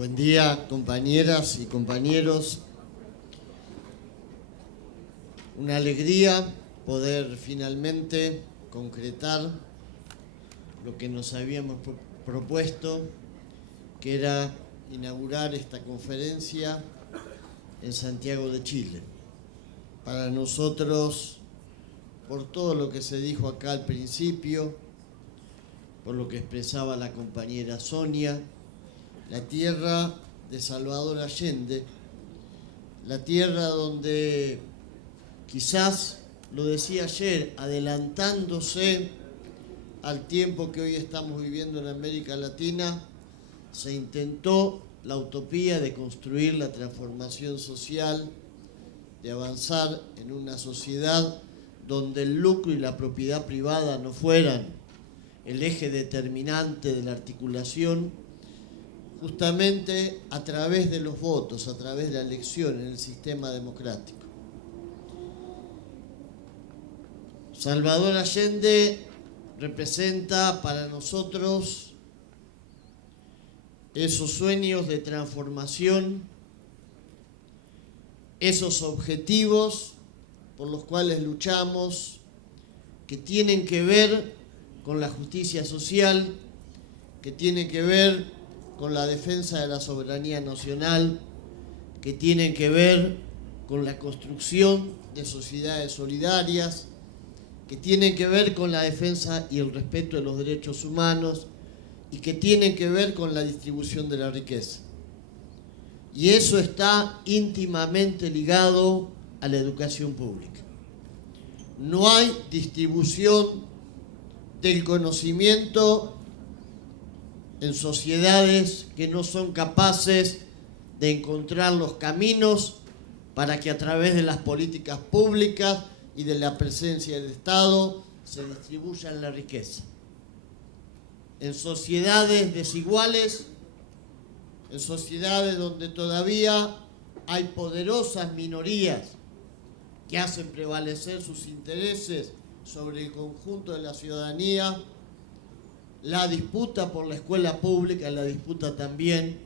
Buen día, compañeras y compañeros. Una alegría poder finalmente concretar lo que nos habíamos propuesto, que era inaugurar esta conferencia en Santiago de Chile. Para nosotros, por todo lo que se dijo acá al principio, por lo que expresaba la compañera Sonia, la tierra de Salvador Allende, la tierra donde quizás, lo decía ayer, adelantándose al tiempo que hoy estamos viviendo en América Latina, se intentó la utopía de construir la transformación social, de avanzar en una sociedad donde el lucro y la propiedad privada no fueran el eje determinante de la articulación, justamente a través de los votos, a través de la elección en el sistema democrático. Salvador Allende representa para nosotros esos sueños de transformación, esos objetivos por los cuales luchamos, que tienen que ver con la justicia social, que tienen que ver con la defensa de la soberanía nacional, que tienen que ver con la construcción de sociedades solidarias, que tienen que ver con la defensa y el respeto de los derechos humanos y que tienen que ver con la distribución de la riqueza. Y eso está íntimamente ligado a la educación pública. No hay distribución del conocimiento en sociedades que no son capaces de encontrar los caminos para que a través de las políticas públicas y de la presencia del Estado se distribuya la riqueza. En sociedades desiguales, en sociedades donde todavía hay poderosas minorías que hacen prevalecer sus intereses sobre el conjunto de la ciudadanía, la disputa por la escuela pública, la disputa también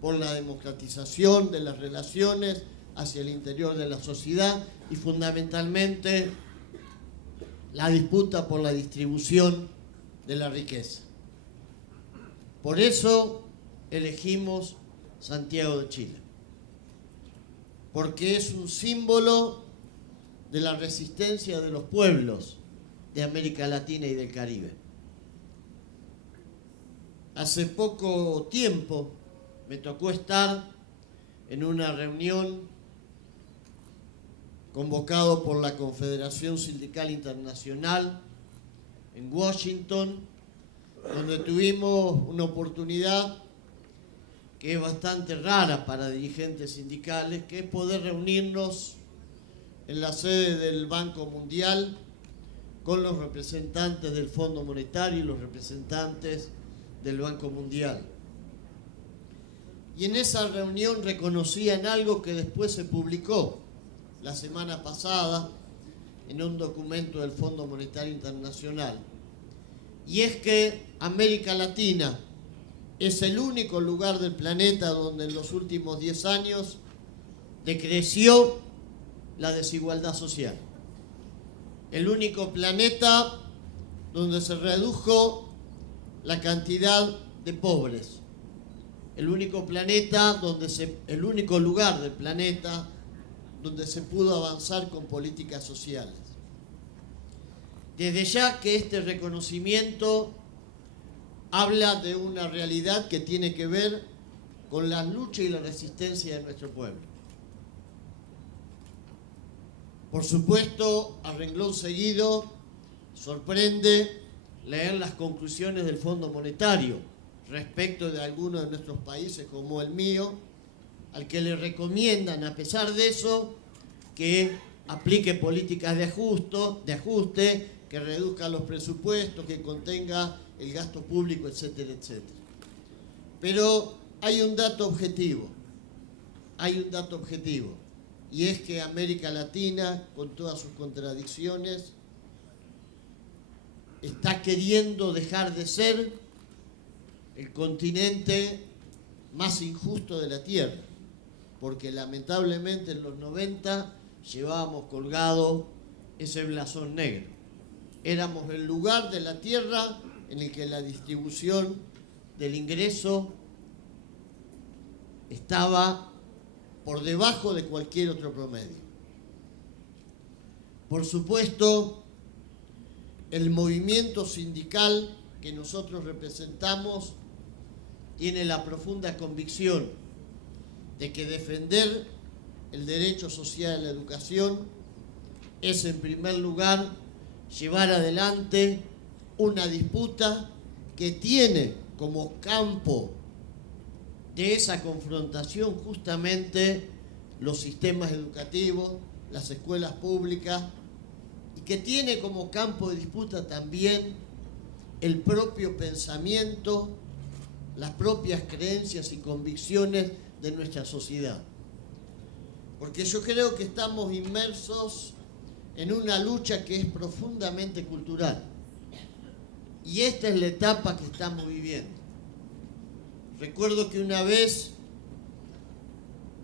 por la democratización de las relaciones hacia el interior de la sociedad y fundamentalmente la disputa por la distribución de la riqueza. Por eso elegimos Santiago de Chile, porque es un símbolo de la resistencia de los pueblos de América Latina y del Caribe. Hace poco tiempo me tocó estar en una reunión convocado por la Confederación Sindical Internacional en Washington, donde tuvimos una oportunidad que es bastante rara para dirigentes sindicales, que es poder reunirnos en la sede del Banco Mundial con los representantes del Fondo Monetario y los representantes del Banco Mundial. Y en esa reunión reconocían algo que después se publicó la semana pasada en un documento del Fondo Monetario Internacional. Y es que América Latina es el único lugar del planeta donde en los últimos 10 años decreció la desigualdad social. El único planeta donde se redujo la cantidad de pobres. El único lugar del planeta donde se pudo avanzar con políticas sociales. Desde ya que este reconocimiento habla de una realidad que tiene que ver con la lucha y la resistencia de nuestro pueblo. Por supuesto, a renglón seguido, sorprende leer las conclusiones del Fondo Monetario respecto de algunos de nuestros países como el mío, al que le recomiendan, a pesar de eso, que aplique políticas de ajuste, que reduzca los presupuestos, que contenga el gasto público, etcétera, etcétera. Pero hay un dato objetivo, y es que América Latina, con todas sus contradicciones, está queriendo dejar de ser el continente más injusto de la tierra, porque lamentablemente en los 90 llevábamos colgado ese blasón negro. Éramos el lugar de la tierra en el que la distribución del ingreso estaba por debajo de cualquier otro promedio. Por supuesto, el movimiento sindical que nosotros representamos tiene la profunda convicción de que defender el derecho social a la educación es, en primer lugar, llevar adelante una disputa que tiene como campo de esa confrontación justamente los sistemas educativos, las escuelas públicas, y que tiene como campo de disputa también el propio pensamiento, las propias creencias y convicciones de nuestra sociedad. Porque yo creo que estamos inmersos en una lucha que es profundamente cultural. Y esta es la etapa que estamos viviendo. Recuerdo que una vez,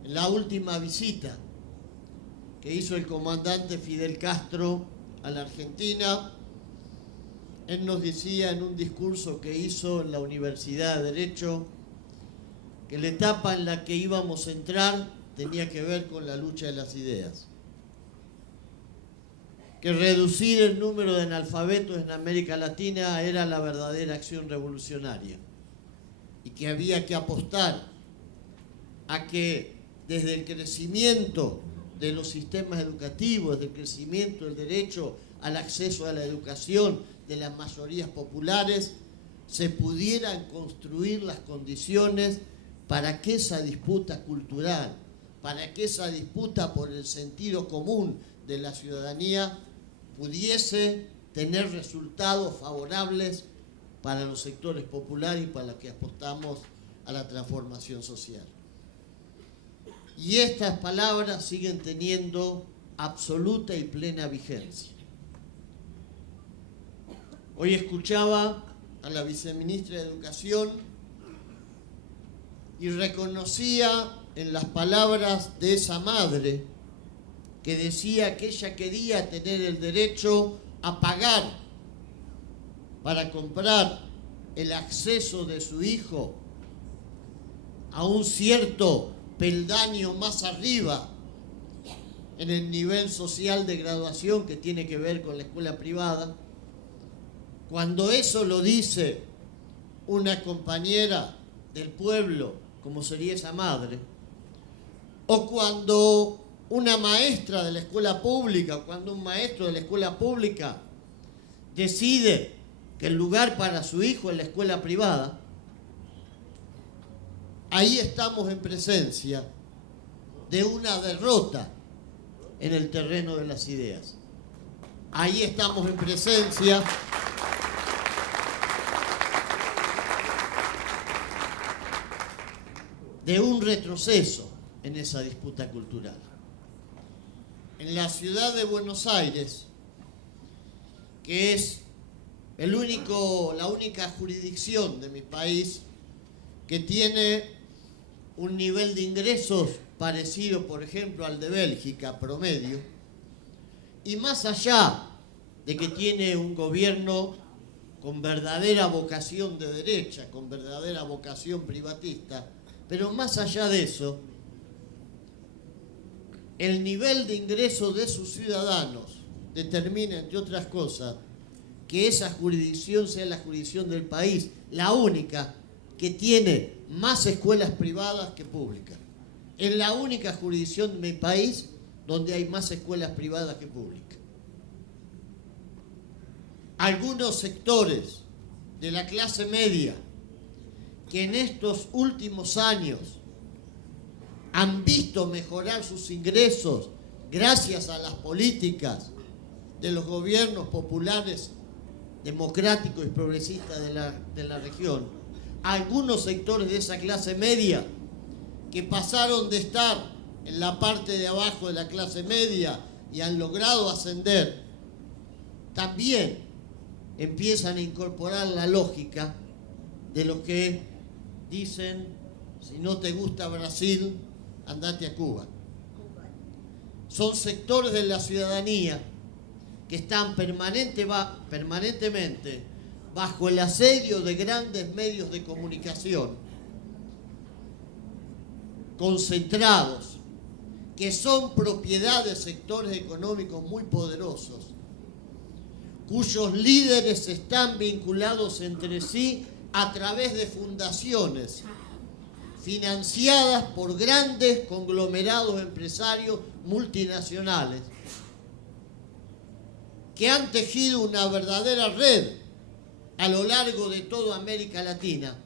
en la última visita que hizo el comandante Fidel Castro a la Argentina, él nos decía en un discurso que hizo en la Universidad de Derecho que la etapa en la que íbamos a entrar tenía que ver con la lucha de las ideas. Que reducir el número de analfabetos en América Latina era la verdadera acción revolucionaria y que había que apostar a que desde el crecimiento de los sistemas educativos, desde el crecimiento del derecho al acceso a la educación de las mayorías populares, se pudieran construir las condiciones para que esa disputa cultural, para que esa disputa por el sentido común de la ciudadanía pudiese tener resultados favorables para los sectores populares y para los que apostamos a la transformación social. Y estas palabras siguen teniendo absoluta y plena vigencia. Hoy escuchaba a la viceministra de Educación y reconocía en las palabras de esa madre que decía que ella quería tener el derecho a pagar para comprar el acceso de su hijo a un cierto peldaño más arriba en el nivel social de graduación que tiene que ver con la escuela privada. Cuando eso lo dice una compañera del pueblo, como sería esa madre, o cuando una maestra de la escuela pública, o cuando un maestro de la escuela pública decide que el lugar para su hijo es la escuela privada, ahí estamos en presencia de una derrota en el terreno de las ideas. Ahí estamos en presencia de un retroceso en esa disputa cultural. En la ciudad de Buenos Aires, que es la única jurisdicción de mi país que tiene un nivel de ingresos parecido, por ejemplo, al de Bélgica, promedio, y más allá de que tiene un gobierno con verdadera vocación de derecha, con verdadera vocación privatista, pero más allá de eso, el nivel de ingreso de sus ciudadanos determina, entre otras cosas, que esa jurisdicción sea la jurisdicción del país, la única que tiene más escuelas privadas que públicas. Es la única jurisdicción de mi país donde hay más escuelas privadas que públicas. Algunos sectores de la clase media que en estos últimos años han visto mejorar sus ingresos gracias a las políticas de los gobiernos populares, democráticos y progresistas de la región, algunos sectores de esa clase media que pasaron de estar en la parte de abajo de la clase media y han logrado ascender, también empiezan a incorporar la lógica de lo que dicen Si no te gusta Brasil, andate a Cuba. Son sectores de la ciudadanía que están permanentemente bajo el asedio de grandes medios de comunicación, concentrados, que son propiedad de sectores económicos muy poderosos, cuyos líderes están vinculados entre sí a través de fundaciones financiadas por grandes conglomerados empresarios multinacionales que han tejido una verdadera red a lo largo de toda América Latina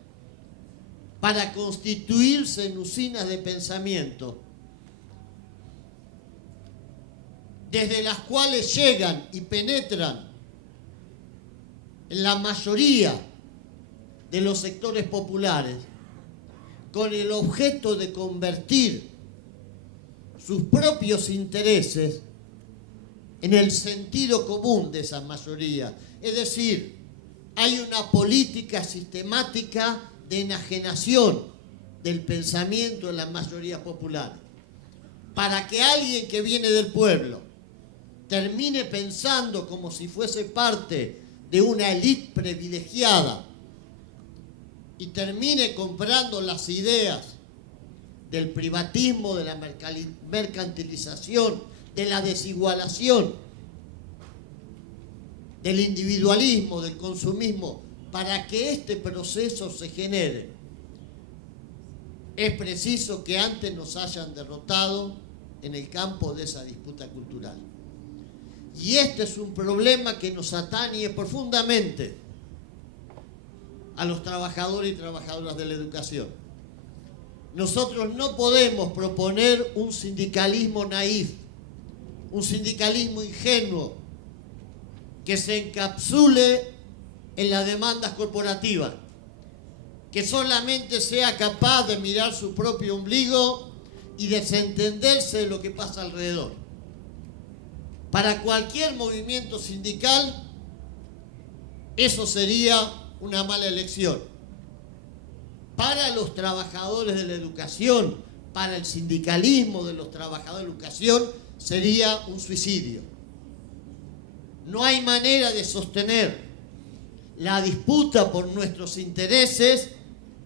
para constituirse en usinas de pensamiento, desde las cuales llegan y penetran en la mayoría de los sectores populares, con el objeto de convertir sus propios intereses en el sentido común de esa mayoría. Es decir, hay una política sistemática de enajenación del pensamiento de las mayorías populares, para que alguien que viene del pueblo termine pensando como si fuese parte de una élite privilegiada y termine comprando las ideas del privatismo, de la mercantilización, de la desigualación, del individualismo, del consumismo. Para que este proceso se genere, es preciso que antes nos hayan derrotado en el campo de esa disputa cultural. Y este es un problema que nos atañe profundamente a los trabajadores y trabajadoras de la educación. Nosotros no podemos proponer un sindicalismo naif, un sindicalismo ingenuo que se encapsule en las demandas corporativas, que solamente sea capaz de mirar su propio ombligo y desentenderse de lo que pasa alrededor. Para cualquier movimiento sindical, eso sería una mala elección. Para los trabajadores de la educación, para el sindicalismo de los trabajadores de la educación, sería un suicidio. No hay manera de sostener la disputa por nuestros intereses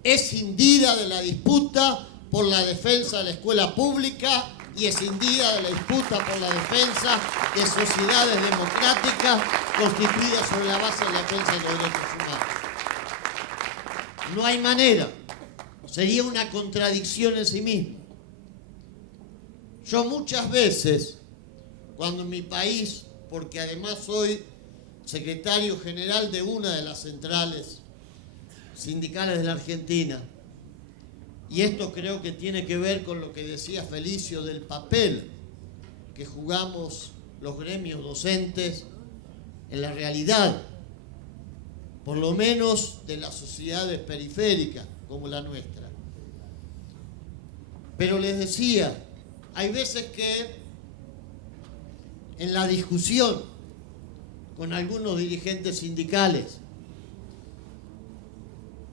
escindida de la disputa por la defensa de la escuela pública y escindida de la disputa por la defensa de sociedades democráticas constituidas sobre la base de la defensa de los derechos humanos. No hay manera. Sería una contradicción en sí mismo. Yo muchas veces, cuando en mi país, porque además soy secretario general de una de las centrales sindicales de la Argentina, y esto creo que tiene que ver con lo que decía Felicio del papel que jugamos los gremios docentes en la realidad, por lo menos de las sociedades periféricas como la nuestra. Pero les decía, hay veces que en la discusión con algunos dirigentes sindicales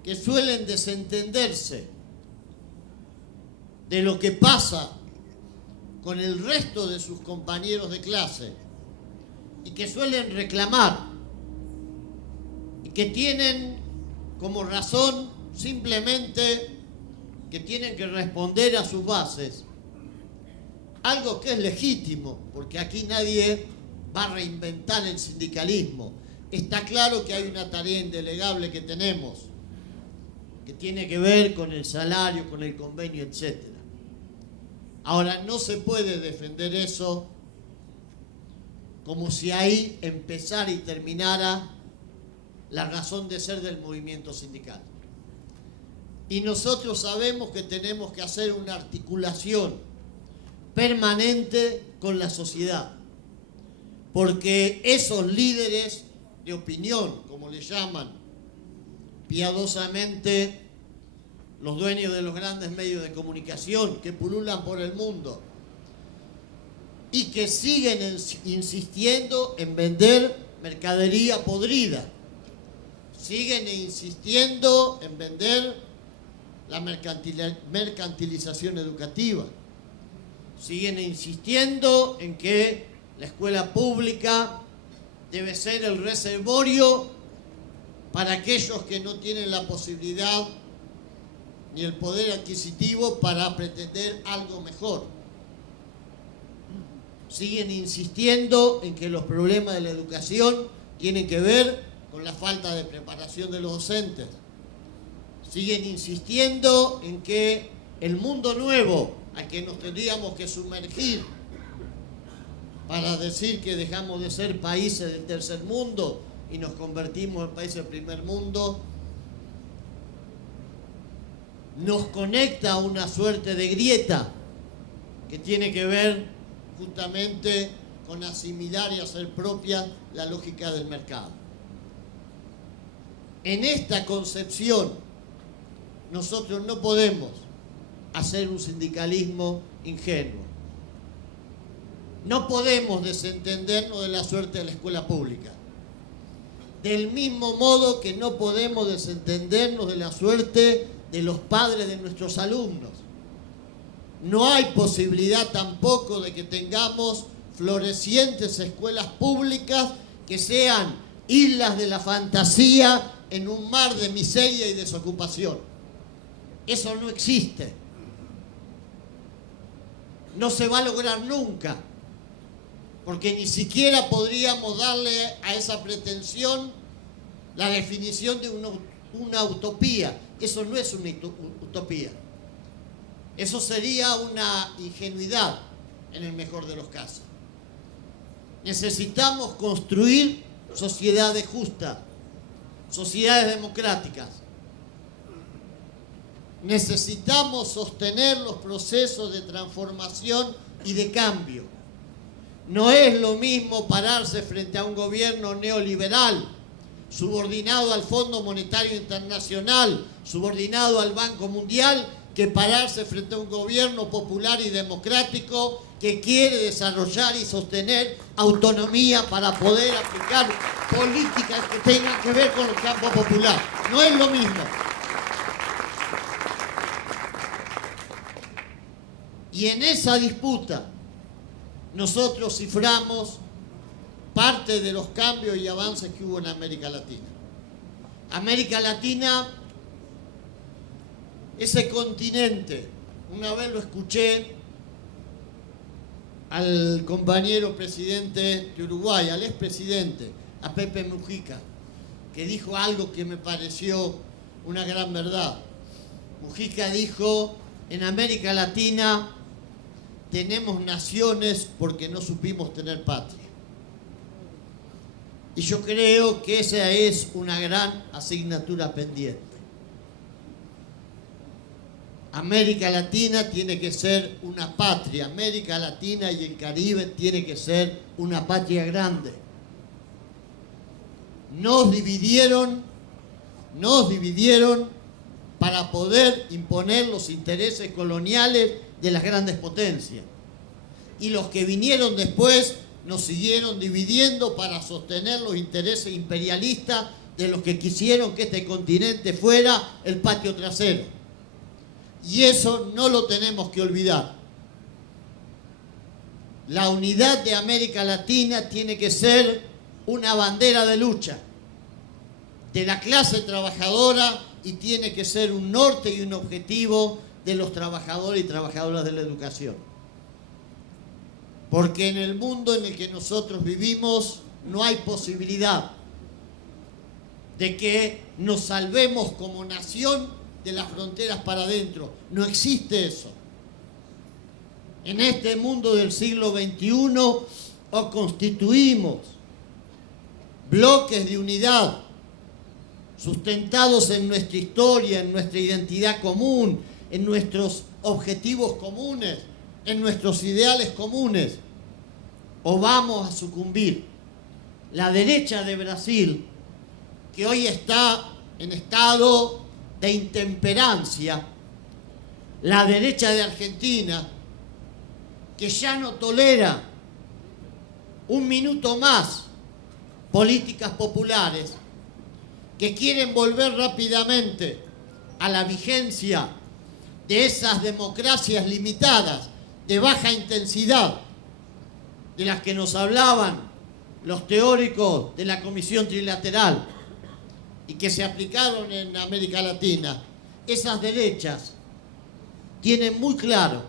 que suelen desentenderse de lo que pasa con el resto de sus compañeros de clase y que suelen reclamar y que tienen como razón simplemente que tienen que responder a sus bases, algo que es legítimo, porque aquí nadie va a reinventar el sindicalismo. Está claro que hay una tarea indelegable que tenemos, que tiene que ver con el salario, con el convenio, etc. Ahora, no se puede defender eso como si ahí empezara y terminara la razón de ser del movimiento sindical. Y nosotros sabemos que tenemos que hacer una articulación permanente con la sociedad, porque esos líderes de opinión, como le llaman piadosamente los dueños de los grandes medios de comunicación que pululan por el mundo y que siguen insistiendo en vender mercadería podrida, siguen insistiendo en vender la mercantilización educativa. Siguen insistiendo en que la escuela pública debe ser el reservorio para aquellos que no tienen la posibilidad ni el poder adquisitivo para pretender algo mejor. Siguen insistiendo en que los problemas de la educación tienen que ver con la falta de preparación de los docentes. Siguen insistiendo en que el mundo nuevo al que nos tendríamos que sumergir para decir que dejamos de ser países del tercer mundo y nos convertimos en países del primer mundo, nos conecta a una suerte de grieta que tiene que ver justamente con asimilar y hacer propia la lógica del mercado. En esta concepción, nosotros no podemos hacer un sindicalismo ingenuo. No podemos desentendernos de la suerte de la escuela pública. Del mismo modo que no podemos desentendernos de la suerte de los padres de nuestros alumnos. No hay posibilidad tampoco de que tengamos florecientes escuelas públicas que sean islas de la fantasía en un mar de miseria y desocupación. Eso no existe. No se va a lograr nunca, porque ni siquiera podríamos darle a esa pretensión la definición de una utopía. Eso no es una utopía. Eso sería una ingenuidad en el mejor de los casos. Necesitamos construir sociedades justas, sociedades democráticas. Necesitamos sostener los procesos de transformación y de cambio. No es lo mismo pararse frente a un gobierno neoliberal, subordinado al Fondo Monetario Internacional, subordinado al Banco Mundial, que pararse frente a un gobierno popular y democrático que quiere desarrollar y sostener autonomía para poder aplicar políticas que tengan que ver con el campo popular. No es lo mismo. Y en esa disputa nosotros ciframos parte de los cambios y avances que hubo en América Latina. América Latina, ese continente, una vez lo escuché al compañero presidente de Uruguay, al expresidente, a Pepe Mujica, que dijo algo que me pareció una gran verdad. Mujica dijo: en América Latina tenemos naciones porque no supimos tener patria. Y yo creo que esa es una gran asignatura pendiente. América Latina tiene que ser una patria. América Latina y el Caribe tiene que ser una patria grande. Nos dividieron para poder imponer los intereses coloniales de las grandes potencias. Y los que vinieron después nos siguieron dividiendo para sostener los intereses imperialistas de los que quisieron que este continente fuera el patio trasero. Y eso no lo tenemos que olvidar. La unidad de América Latina tiene que ser una bandera de lucha de la clase trabajadora y tiene que ser un norte y un objetivo de los trabajadores y trabajadoras de la educación. Porque en el mundo en el que nosotros vivimos no hay posibilidad de que nos salvemos como nación de las fronteras para adentro. No existe eso. En este mundo del siglo XXI o constituimos bloques de unidad sustentados en nuestra historia, en nuestra identidad común, en nuestros objetivos comunes, en nuestros ideales comunes, o vamos a sucumbir. La derecha de Brasil, que hoy está en estado de intemperancia, la derecha de Argentina, que ya no tolera un minuto más políticas populares, que quieren volver rápidamente a la vigencia de esas democracias limitadas, de baja intensidad, de las que nos hablaban los teóricos de la Comisión Trilateral y que se aplicaron en América Latina, esas derechas tienen muy claro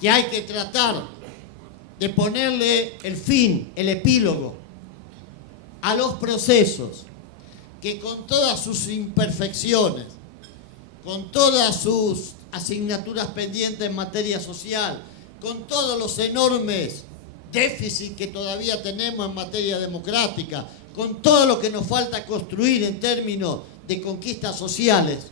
que hay que tratar de ponerle el fin, el epílogo a los procesos que con todas sus imperfecciones, con todas sus asignaturas pendientes en materia social, con todos los enormes déficits que todavía tenemos en materia democrática, con todo lo que nos falta construir en términos de conquistas sociales,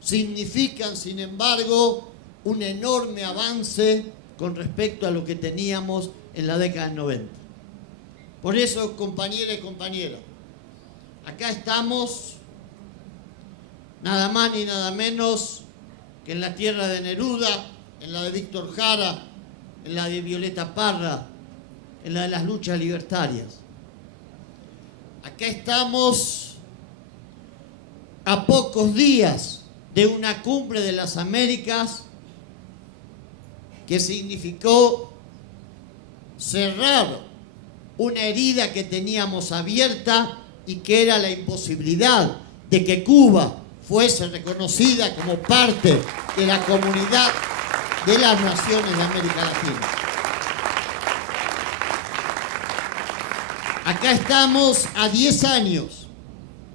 significan, sin embargo, un enorme avance con respecto a lo que teníamos en la década del 90. Por eso, compañeras y compañeros, acá estamos nada más ni nada menos que en la tierra de Neruda, en la de Víctor Jara, en la de Violeta Parra, en la de las luchas libertarias. Acá estamos a pocos días de una cumbre de las Américas que significó cerrar una herida que teníamos abierta y que era la imposibilidad de que Cuba fuese reconocida como parte de la comunidad de las naciones de América Latina. Acá estamos a 10 años,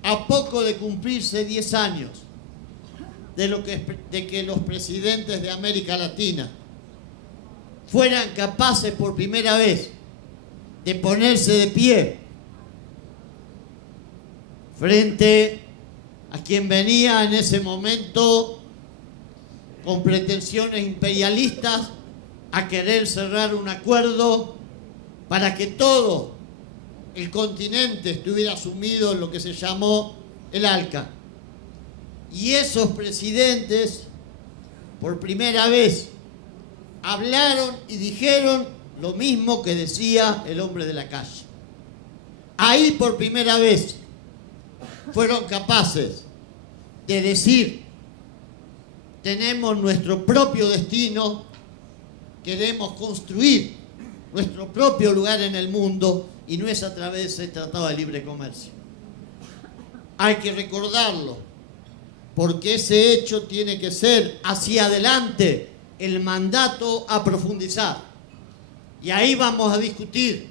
a poco de cumplirse 10 años, de que los presidentes de América Latina fueran capaces por primera vez de ponerse de pie frente a quien venía en ese momento con pretensiones imperialistas a querer cerrar un acuerdo para que todo el continente estuviera sumido en lo que se llamó el ALCA. Y esos presidentes, por primera vez, hablaron y dijeron lo mismo que decía el hombre de la calle. Ahí, por primera vez, fueron capaces de decir: tenemos nuestro propio destino, queremos construir nuestro propio lugar en el mundo y no es a través de ese tratado de libre comercio. Hay que recordarlo, porque ese hecho tiene que ser hacia adelante el mandato a profundizar. Y ahí vamos a discutir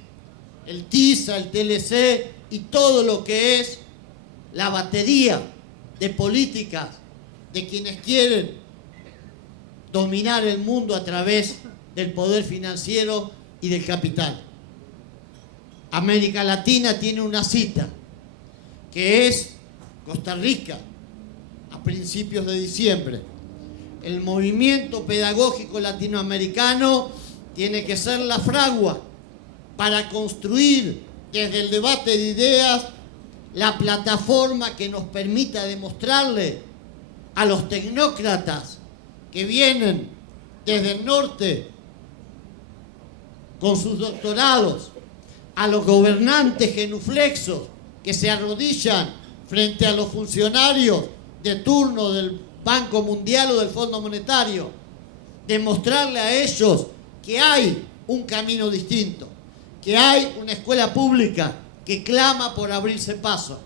el TISA, el TLC y todo lo que es la batería de políticas de quienes quieren dominar el mundo a través del poder financiero y del capital. América Latina tiene una cita, que es Costa Rica, a principios de diciembre. El movimiento pedagógico latinoamericano tiene que ser la fragua para construir desde el debate de ideas la plataforma que nos permita demostrarle a los tecnócratas que vienen desde el norte con sus doctorados, a los gobernantes genuflexos que se arrodillan frente a los funcionarios de turno del Banco Mundial o del Fondo Monetario, demostrarle a ellos que hay un camino distinto, que hay una escuela pública que clama por abrirse paso,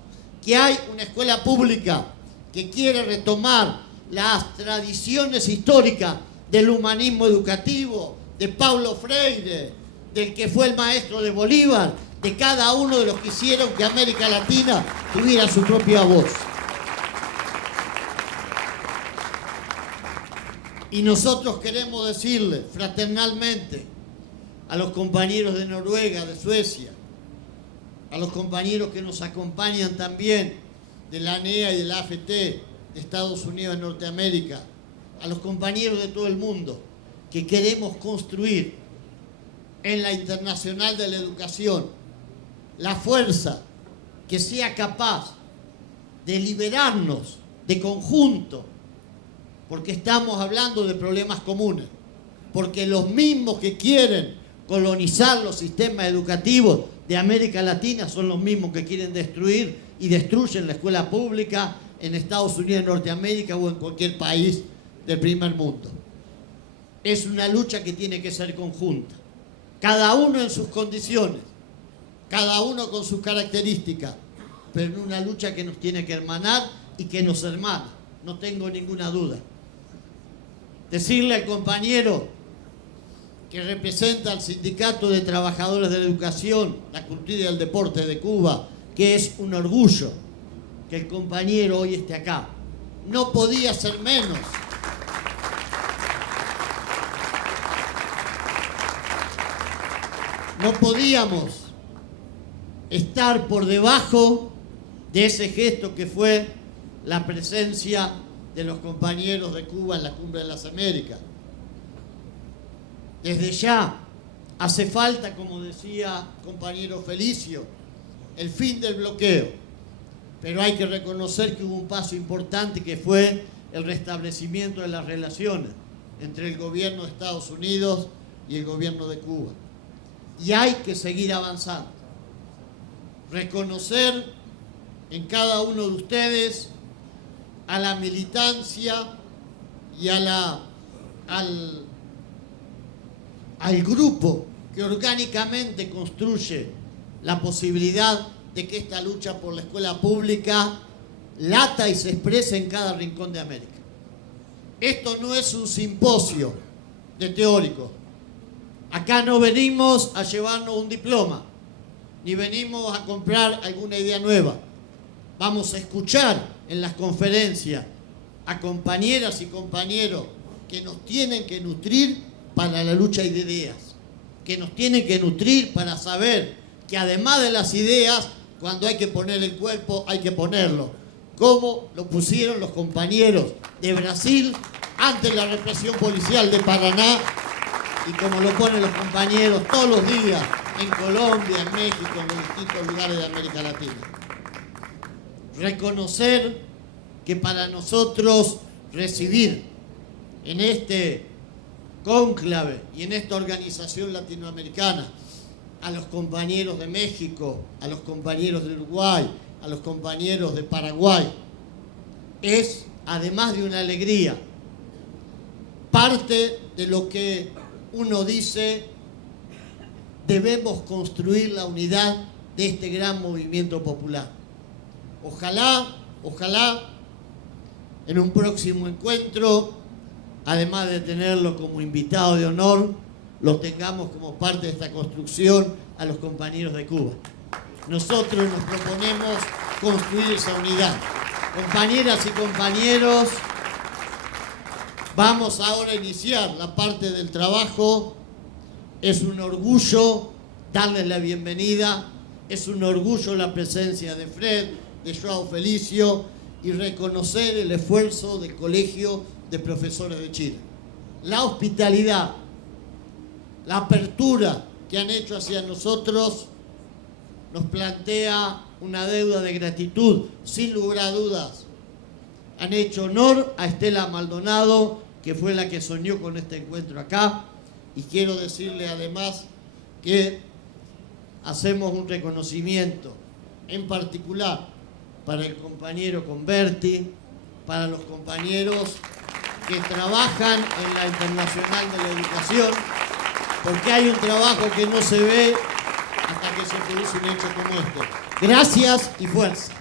que hay una escuela pública que quiere retomar las tradiciones históricas del humanismo educativo, de Paulo Freire, del que fue el maestro de Bolívar, de cada uno de los que hicieron que América Latina tuviera su propia voz. Y nosotros queremos decirle fraternalmente a los compañeros de Noruega, de Suecia, a los compañeros que nos acompañan también de la ANEA y de la AFT de Estados Unidos de Norteamérica, a los compañeros de todo el mundo, que queremos construir en la Internacional de la Educación la fuerza que sea capaz de liberarnos de conjunto, porque estamos hablando de problemas comunes, porque los mismos que quieren colonizar los sistemas educativos de América Latina son los mismos que quieren destruir y destruyen la escuela pública, en Estados Unidos de Norteamérica o en cualquier país del primer mundo. Es una lucha que tiene que ser conjunta, cada uno en sus condiciones, cada uno con sus características, pero en una lucha que nos tiene que hermanar y que nos hermana, no tengo ninguna duda. Decirle al compañero que representa al Sindicato de Trabajadores de la Educación, la Cultura y el Deporte de Cuba, que es un orgullo que el compañero hoy esté acá. No podía ser menos. No podíamos estar por debajo de ese gesto que fue la presencia de los compañeros de Cuba en la Cumbre de las Américas. Desde ya hace falta, como decía compañero Felicio, el fin del bloqueo, pero hay que reconocer que hubo un paso importante que fue el restablecimiento de las relaciones entre el gobierno de Estados Unidos y el gobierno de Cuba. Y hay que seguir avanzando. Reconocer en cada uno de ustedes a la militancia y al grupo que orgánicamente construye la posibilidad de que esta lucha por la escuela pública lata y se exprese en cada rincón de América. Esto no es un simposio de teóricos. Acá no venimos a llevarnos un diploma, ni venimos a comprar alguna idea nueva. Vamos a escuchar en las conferencias a compañeras y compañeros que nos tienen que nutrir para la lucha de ideas, que nos tienen que nutrir para saber que además de las ideas, cuando hay que poner el cuerpo, hay que ponerlo, como lo pusieron los compañeros de Brasil ante la represión policial de Paraná, y como lo ponen los compañeros todos los días en Colombia, en México, en los distintos lugares de América Latina. Reconocer que para nosotros recibir en este cónclave y en esta organización latinoamericana a los compañeros de México, a los compañeros de Uruguay, a los compañeros de Paraguay, es, además de una alegría, parte de lo que uno dice: debemos construir la unidad de este gran movimiento popular. Ojalá en un próximo encuentro, además de tenerlo como invitado de honor, lo tengamos como parte de esta construcción a los compañeros de Cuba. Nosotros nos proponemos construir esa unidad. Compañeras y compañeros, vamos ahora a iniciar la parte del trabajo. Es un orgullo darles la bienvenida, es un orgullo la presencia de Fred, de Joao Felicio, y reconocer el esfuerzo del Colegio de Profesores de Chile. La hospitalidad, la apertura que han hecho hacia nosotros nos plantea una deuda de gratitud, sin lugar a dudas. Han hecho honor a Estela Maldonado, que fue la que soñó con este encuentro acá, y quiero decirle además que hacemos un reconocimiento en particular para el compañero Converti, para los compañeros que trabajan en la Internacional de la Educación, porque hay un trabajo que no se ve hasta que se produce un hecho como este. Gracias y fuerza.